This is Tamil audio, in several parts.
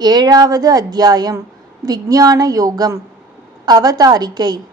ஏழாவது அத்தியாயம் விஞ்ஞான யோகம் அவதாரிக்கை.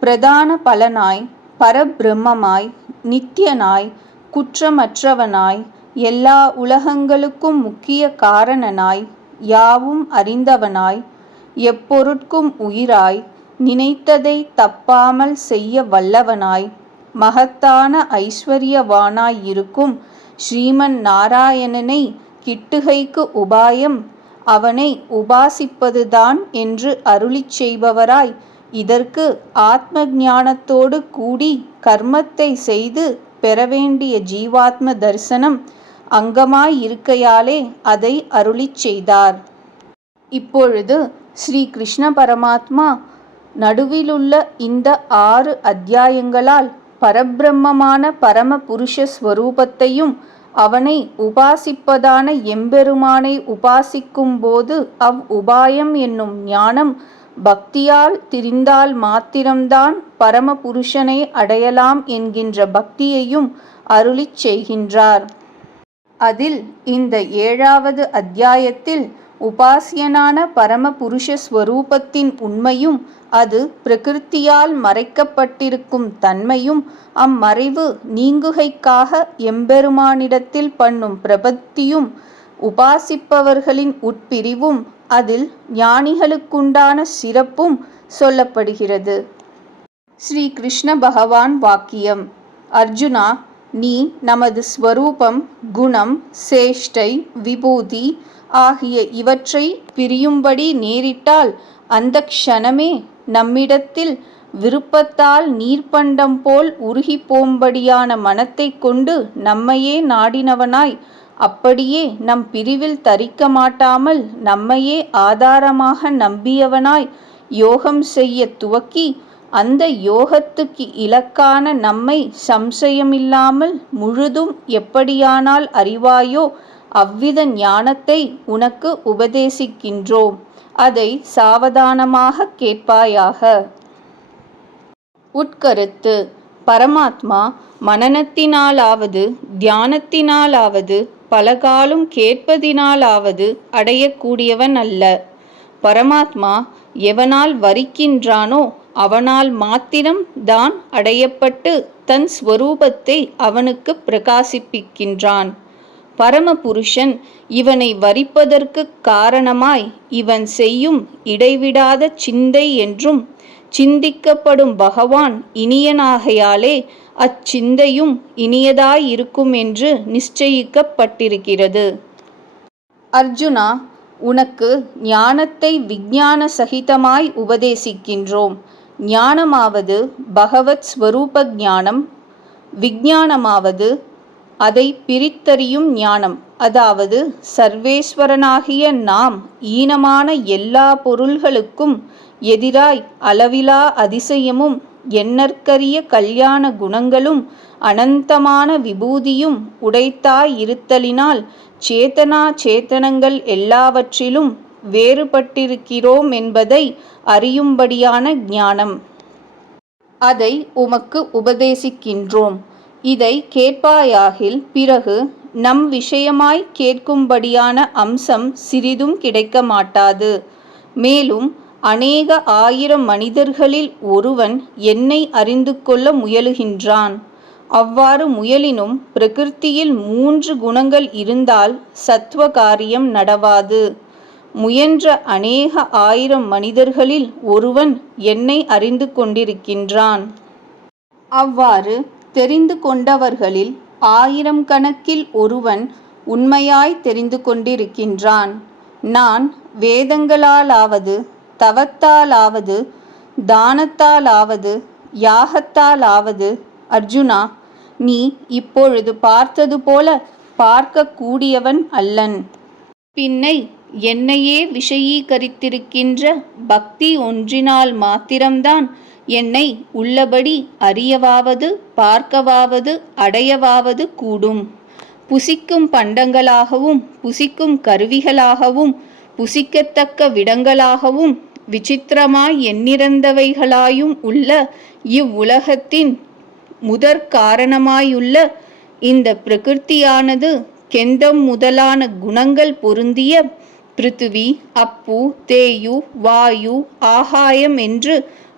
பிரதான பலனாய் பரபிரம்மமாய் நித்தியனாய் குற்றமற்றவனாய் எல்லா உலகங்களுக்கும் முக்கிய காரணனாய் யாவும் அறிந்தவனாய் எப்பொருட்கும் உயிராய் நினைத்ததை தப்பாமல் செய்ய வல்லவனாய் மகத்தான ஐஸ்வர்யவானாய் இருக்கும் ஸ்ரீமன் நாராயணனை கிட்டுகைக்கு உபாயம் அவனை உபாசிப்பதுதான் என்று அருளிச் செய்பவராய். இதற்கு ஆத்ம ஞானத்தோடு கூடி கர்மத்தை செய்து பெறவேண்டிய ஜீவாத்ம தரிசனம் அங்கமாயிருக்கையாலே அதை அருளிச் செய்தார். இப்பொழுது ஸ்ரீ கிருஷ்ண பரமாத்மா நடுவிலுள்ள இந்த ஆறு அத்தியாயங்களால் பரபிரம்மமான பரம புருஷ ஸ்வரூபத்தையும் அவனை உபாசிப்பதான எம்பெருமானை உபாசிக்கும்போது அவ் உபாயம் என்னும் ஞானம் பக்தியால் திரிந்தால் மாத்திரம்தான் பரம புருஷனை அடையலாம் என்கின்ற பக்தியையும் அருளிச் செய்கின்றார். அதில் இந்த ஏழாவது அத்தியாயத்தில் உபாசியனான பரம புருஷ ஸ்வரூபத்தின் உண்மையும் அது பிரகிருத்தியால் மறைக்கப்பட்டிருக்கும் தன்மையும் அம்மறைவு நீங்குகைக்காக எம்பெருமானிடத்தில் பண்ணும் பிரபத்தியும் உபாசிப்பவர்களின் உட்பிரிவும் அதில் ஞானிகளுக்குண்டான சிறப்பும் சொல்லப்படுகிறது. ஸ்ரீ கிருஷ்ண பகவான் வாக்கியம். அர்ஜுனா நீ நமது ஸ்வரூபம் குணம் சேஷ்டை விபூதி ஆகிய இவற்றை பிரியும்படி நேரிட்டால் அந்த க்ஷணமே நம்மிடத்தில் விருப்பத்தால் நீர்ப்பண்டம் போல் உருகி போம்படியான மனத்தை கொண்டு நம்மையே நாடினவனாய் அப்படியே நம் பிரிவில் தரிக்க மாட்டாமல் நம்மையே ஆதாரமாக நம்பியவனாய் யோகம் செய்ய துவக்கி அந்த யோகத்துக்கு இலக்கான நம்மை சம்சயமில்லாமல் முழுதும் எப்படியானால் அறிவாயோ அவ்வித ஞானத்தை உனக்கு உபதேசிக்கின்றோம். அதை சாவதானமாக கேட்பாயாக. உட்கருத்து. பரமாத்மா மனநத்தினாலாவது தியானத்தினாலாவது பலகாலும் கேட்பதினாலாவது அடையக்கூடியவன் அல்ல. பரமாத்மா எவனால் வரிக்கின்றானோ அவனால் மாத்திரம் தான் அடையப்பட்டு தன் ஸ்வரூபத்தை அவனுக்கு பிரகாசிப்பிக்கின்றான். பரமபுருஷன் இவனை வரிப்பதற்கு காரணமாய் இவன் செய்யும் இடைவிடாத சிந்தை என்றும் சிந்திக்கப்படும் பகவான் இனியனாகையாலே அச்சிந்தையும் இனியதாயிருக்கும் என்று நிச்சயிக்கப்பட்டிருக்கிறது. அர்ஜுனா உனக்கு ஞானத்தை விஞ்ஞான சகிதமாய் உபதேசிக்கின்றோம். ஞானமாவது பகவத் ஸ்வரூப ஞானம் விஞ்ஞானமாவது அதை பிரித்தறியும் ஞானம். அதாவது சர்வேஸ்வரனாகிய நாம் ஈனமான எல்லா பொருள்களுக்கும் எதிராய் அளவிலா அதிசயமும் எண்ணற்கரிய கல்யாண குணங்களும் அனந்தமான விபூதியும் உடைத்தாய் இருத்தலினால் சேத்தனா சேத்தனங்கள் எல்லாவற்றிலும் வேறுபட்டிருக்கிறோம் என்பதை அறியும்படியான ஞானம். அதை உமக்கு உபதேசிக்கின்றோம். இதை கேட்பாயாகில் பிறகு நம் விஷயமாய் கேட்கும்படியான அம்சம் சிறிதும் கிடைக்க மாட்டாது. மேலும் அநேக ஆயிரம் மனிதர்களில் ஒருவன் என்னை அறிந்து கொள்ள முயலுகின்றான். அவ்வாறு முயலினும் பிரகிருத்தியில் மூன்று குணங்கள் இருந்தால் சத்துவ காரியம் நடவாது. முயன்ற அநேக ஆயிரம் மனிதர்களில் ஒருவன் என்னை அறிந்து கொண்டிருக்கின்றான். அவ்வாறு தெரிந்து கொண்டவர்களில் ஆயிரம் கணக்கில் ஒருவன் உண்மையாய் தெரிந்து கொண்டிருக்கின்றான். நான் வேதங்களாலாவது தவத்தாலாவது தானத்தாலாவது யாகத்தாலாவது அர்ஜுனா நீ இப்பொழுது பார்த்தது போல பார்க்கக்கூடியவன் அல்லன். பின்னை என்னையே விஷயீகரித்திருக்கின்ற பக்தி ஒன்றினால் மாத்திரம்தான் என்னை உள்ளபடி அறியவாவது பார்க்கவாவது அடையவாவது கூடும். புசிக்கும் பண்டங்களாகவும் புசிக்கும் கருவிகளாகவும் புசிக்கத்தக்க விடங்களாகவும் விசித்திரமாய் எண்ணிறந்தவைகளாயும் உள்ள இவ்வுலகத்தின் முதற் காரணமாயுள்ள இந்த பிரகிருத்தியானது கெந்தம் முதலான குணங்கள் பொருந்திய பிருத்திவி அப்பு தேயு வாயு ஆகாயம் என்று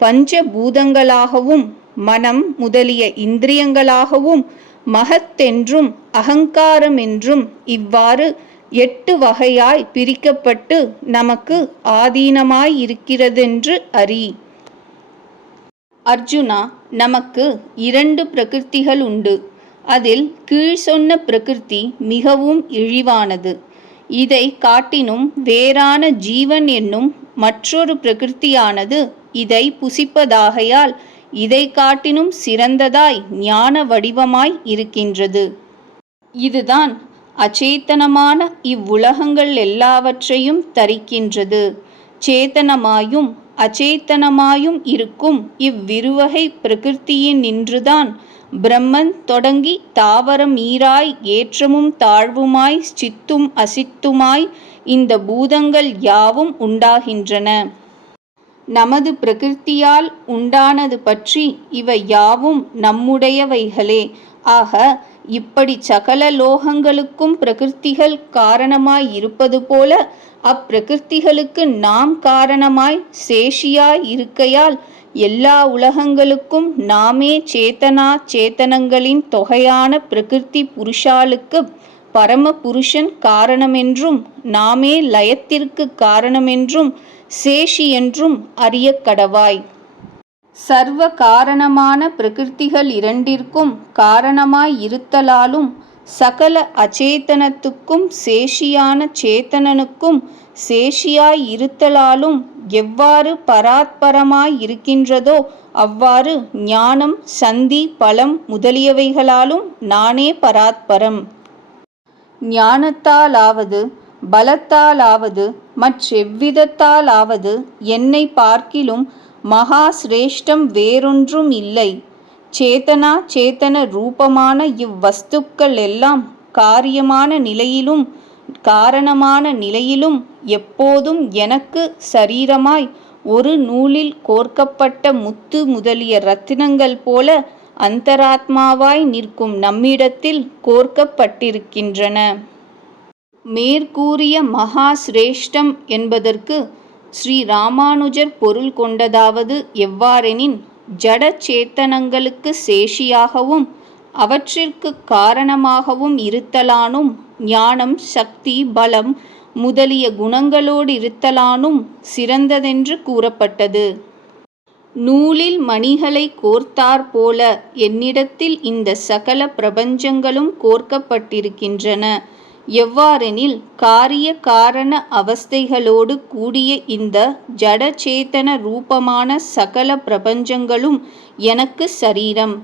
பஞ்சபூதங்களாகவும் மனம் முதலிய இந்திரியங்களாகவும் மகத்தென்றும் அகங்காரம் என்றும் இவ்வாறு எட்டு வகையாய் பிரிக்கப்பட்டு நமக்கு ஆதீனமாயிருக்கிறதென்று அறி. அர்ஜுனா நமக்கு இரண்டு பிரகிருத்திகள் உண்டு. அதில் கீழ் சொன்ன பிரகிருதி மிகவும் இழிவானது. இதை காட்டினும் வேறான ஜீவன் என்னும் மற்றொரு பிரகிருத்தியானது இதை புசிப்பதாகையால் இதை காட்டினும் சிறந்ததாய் ஞான வடிவமாய் இருக்கின்றது. இதுதான் அச்சேத்தனமான இவ்வுலகங்கள் எல்லாவற்றையும் தரிக்கின்றது. சேத்தனமாயும் அச்சேத்தனமாயும் இருக்கும் இவ்விருவகை பிரகிருத்தியின் நின்றுதான் பிரம்மன் தொடங்கி தாவரம் ஈராய் ஏற்றமும் தாழ்வுமாய் சித்தும் அசித்துமாய் இந்த பூதங்கள் யாவும் உண்டாகின்றன. நமது பிரகிருத்தியால் உண்டானது பற்றி இவை யாவும் நம்முடையவைகளே. ஆக இப்படி சகல லோகங்களுக்கும் பிரகிருத்திகள் காரணமாய் இருப்பது போல அப்பிரகிருத்திகளுக்கு நாம் காரணமாய் சேஷியாய் இருக்கையால் எல்லா உலகங்களுக்கும் நாமே சேத்தனா சேத்தனங்களின் தொகையான பிரகிருதி புருஷாளுக்கு பரம புருஷன் காரணமென்றும் நாமே லயத்திற்கு காரணமென்றும் சேஷி என்றும் அறிய கடவாய். சர்வ காரணமான பிரகிருத்திகள் இரண்டிற்கும் காரணமாய் இருத்தலாலும் சகல அச்சேதனத்துக்கும் சேஷியான சேத்தனனுக்கும் சேஷியாய் இருத்தலாலும் எவ்வாறு பராத்பரமாய் இருக்கின்றதோ அவ்வாறு ஞானம் சந்தி பலம் முதலியவைகளாலும் நானே பராத்பரம். ஞானத்தாலாவது பலத்தாலாவது மற்றெவ்விதத்தாலாவது என்னை பார்க்கிலும் மகா சிரேஷ்டம் வேறொன்றும் இல்லை. சேத்தனா சேத்தன ரூபமான இவ்வஸ்துக்கள் எல்லாம் காரியமான நிலையிலும் காரணமான நிலையிலும் எப்போதும் எனக்கு சரீரமாய் ஒரு நூலில் கோர்க்கப்பட்ட முத்து முதலிய ரத்தினங்கள் போல அந்தராத்மாவாய் நிற்கும் நம்மிடத்தில் கோர்க்கப்பட்டிருக்கின்றன. மேற்கூறிய மகா சிரேஷ்டம் என்பதற்கு ஸ்ரீ ராமானுஜர் பொருள் கொண்டதாவது எவ்வாறெனின் ஜட சேத்தனங்களுக்கு சேஷியாகவும் அவற்றிற்கு காரணமாகவும் இருத்தலானும் ஞானம் சக்தி பலம் முதலிய குணங்களோடு இருத்தலானும் சிறந்ததென்று கூறப்பட்டது. நூலில் மணிகளை கோர்த்தாற்போல என்னிடத்தில் இந்த சகல பிரபஞ்சங்களும் கோர்க்கப்பட்டிருக்கின்றன. எவ்வாறெனில் காரிய காரண அவஸ்தைகளோடு கூடிய இந்த ஜடச்சேதன ரூபமான சகல பிரபஞ்சங்களும் எனக்கு சரீரம்.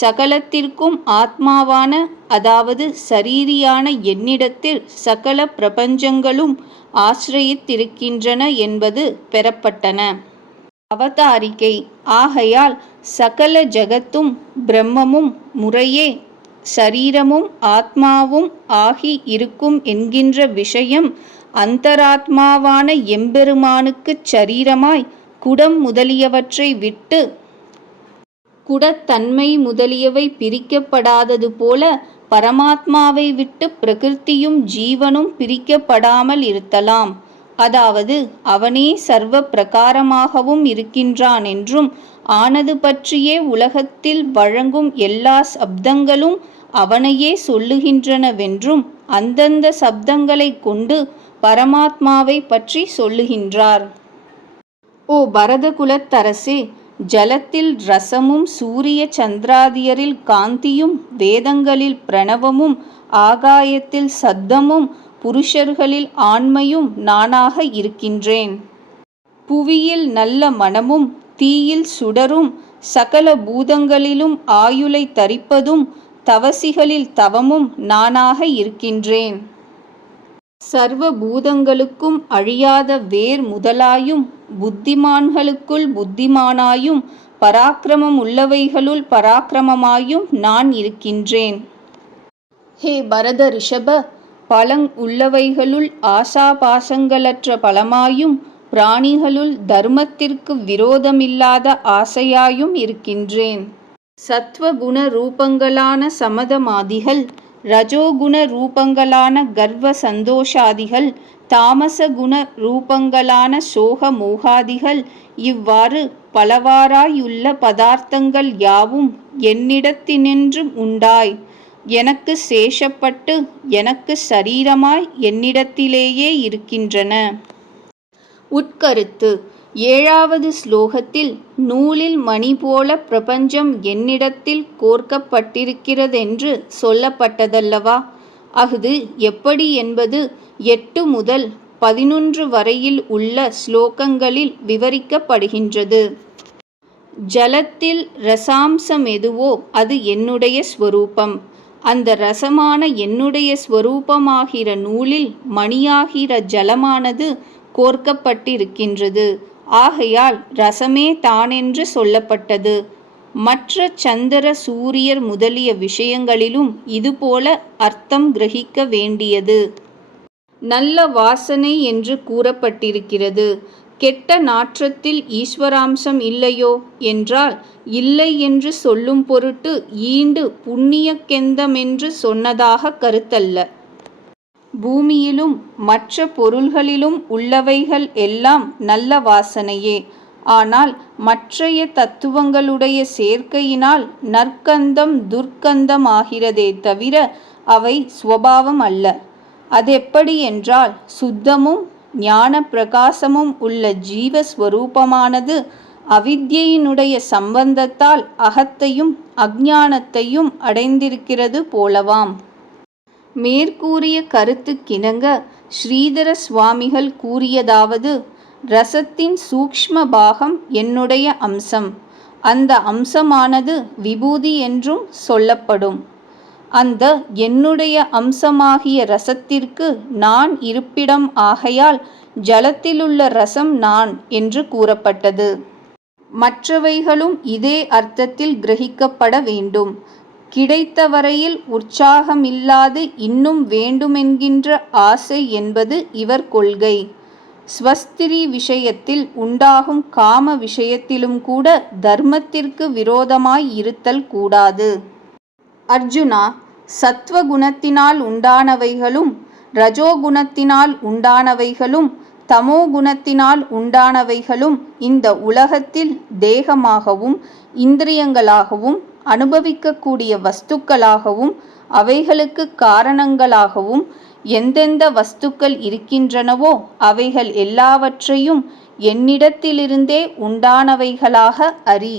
சகலத்திற்கும் ஆத்மாவான அதாவது சரீரியான என்னிடத்தில் சகல பிரபஞ்சங்களும் ஆசிரயித்திருக்கின்றன என்பது பெறப்பட்டன. அவதாரிகை ஆகையால் சகல ஜகத்தும் பிரம்மமும் முறையே சரீரமும் ஆத்மாவும் ஆகி இருக்கும் என்கின்ற விஷயம் அந்தராத்மாவான எம்பெருமானுக்குச் சரீரமாய் குடம் முதலியவற்றை விட்டு குடத்தன்மை முதலியவை பிரிக்கப்படாதது போல பரமாத்மாவை விட்டு பிரகிருத்தியும் ஜீவனும் பிரிக்கப்படாமல் இருத்தலாம். அதாவது அவனே சர்வ பிரகாரமாகவும் இருக்கின்றான் என்றும் ஆனது பற்றியே உலகத்தில் வழங்கும் எல்லா சப்தங்களும் அவனையே சொல்லுகின்றனவென்றும் அந்தந்த சப்தங்களைக் கொண்டு பரமாத்மாவை பற்றி சொல்லுகின்றார். ஓ பரதகுலத்தரசே ஜலத்தில் ரசமும் சூரிய சந்திராதியரில் காந்தியும் வேதங்களில் பிரணவமும் ஆகாயத்தில் சத்தமும் புருஷர்களில் ஆண்மையும் நானாக இருக்கின்றேன். புவியில் நல்ல மனமும் தீயில் சுடரும் சகல பூதங்களிலும் ஆயுளை தரிப்பதும் தவசிகளில் தவமும் நானாக இருக்கின்றேன். சர்வ பூதங்களுக்கும் அழியாத வேர் முதலாயும் புத்திமான்களுக்குள் புத்திமானாயும் பராக்கிரமம் உள்ளவைகளுள் பராக்கிரமமாயும் நான் இருக்கின்றேன். ஹே பரத ரிஷப பலங் உள்ளவைகளுள் ஆசாபாசங்களற்ற பலமாயும் பிராணிகளுள் தர்மத்திற்கு விரோதமில்லாத ஆசையாயும் இருக்கின்றேன். சத்வகுண ரூபங்களான சமதமாதிகள் ரஜோகுண ரூபங்களான கர்வ சந்தோஷாதிகள் தாமச குண ரூபங்களான சோக மோகாதிகள் இவ்வாறு பலவாறாயுள்ள பதார்த்தங்கள் யாவும் என்னிடத்தினின்றும் உண்டாய். எனக்கு சேஷப்பட்டு எனக்கு சரீரமாய் என்னிடத்திலேயே இருக்கின்றன. உட்கருத்து. ஏழாவது ஸ்லோகத்தில் நூலில் மணி போல பிரபஞ்சம் என்னிடத்தில் கோர்க்கப்பட்டிருக்கிறதென்று சொல்லப்பட்டதல்லவா? அஃது எப்படி என்பது எட்டு முதல் பதினொன்று வரையில் உள்ள ஸ்லோகங்களில் விவரிக்கப்படுகின்றது. ஜலத்தில் ரசாம்சம் எதுவோ அது என்னுடைய ஸ்வரூபம். அந்த ரசமான என்னுடைய ஸ்வரூபமாகிற நூலில் மணியாகிற ஜலமானது கோர்க்கப்பட்டிருக்கின்றது. ஆகையால் ரசமே தானென்று சொல்லப்பட்டது. மற்ற சந்திர சூரியர் முதலிய விஷயங்களிலும் இதுபோல அர்த்தம் கிரகிக்க வேண்டியது. நல்ல வாசனை என்று கூறப்பட்டிருக்கிறது. கெட்ட நாற்றத்தில் ஈஸ்வராம்சம் இல்லையோ? என்றால் இல்லை என்று சொல்லும் பொருட்டு ஈண்டு புண்ணியக்கெந்தமென்று சொன்னதாக கருத்தல்ல. பூமியிலும் மற்ற பொருள்களிலும் உள்ளவைகள் எல்லாம் நல்ல வாசனையே. ஆனால் மற்றைய தத்துவங்களுடைய சேர்க்கையினால் நற்கந்தம் துர்க்கந்தம் ஆகிறதே தவிர அவை ஸ்வபாவம் அல்ல. அதெப்படி என்றால் சுத்தமும் ஞான பிரகாசமும் உள்ள ஜீவஸ்வரூபமானது அவித்யினுடைய சம்பந்தத்தால் அகத்தையும் அஜானத்தையும் அடைந்திருக்கிறது போலவாம். மேற்கூறிய கருத்துக்கிணங்க ஸ்ரீதர சுவாமிகள் கூறியதாவது ரசத்தின் சூக்ஷ்ம பாகம் என்னுடைய அம்சம். அந்த அம்சமானது விபூதி என்றும் சொல்லப்படும். அந்த என்னுடைய அம்சமாகிய ரசத்திற்கு நான் இருப்பிடம் ஆகையால் ஜலத்திலுள்ள ரசம் நான் என்று கூறப்பட்டது. மற்றவைகளும் இதே அர்த்தத்தில் கிரகிக்கப்பட வேண்டும். கிடைத்த வரையில் உற்சாகமில்லாது இன்னும் வேண்டுமென்கின்ற ஆசை என்பது இவர் கொள்கை. ஸ்வஸ்திரி விஷயத்தில் உண்டாகும் காம விஷயத்திலும் கூட தர்மத்திற்கு விரோதமாய் இருத்தல் கூடாது. அர்ஜுனா சத்வகுணத்தினால் உண்டானவைகளும் ரஜோகுணத்தினால் உண்டானவைகளும் தமோகுணத்தினால் உண்டானவைகளும் இந்த உலகத்தில் தேகமாகவும் இந்திரியங்களாகவும் அனுபவிக்கக்கூடிய வஸ்துக்களாகவும் அவைகளுக்கு காரணங்களாகவும் எந்தெந்த வஸ்துக்கள் இருக்கின்றனவோ அவைகள் எல்லாவற்றையும் என்னிடத்திலிருந்தே உண்டானவைகளாக அறி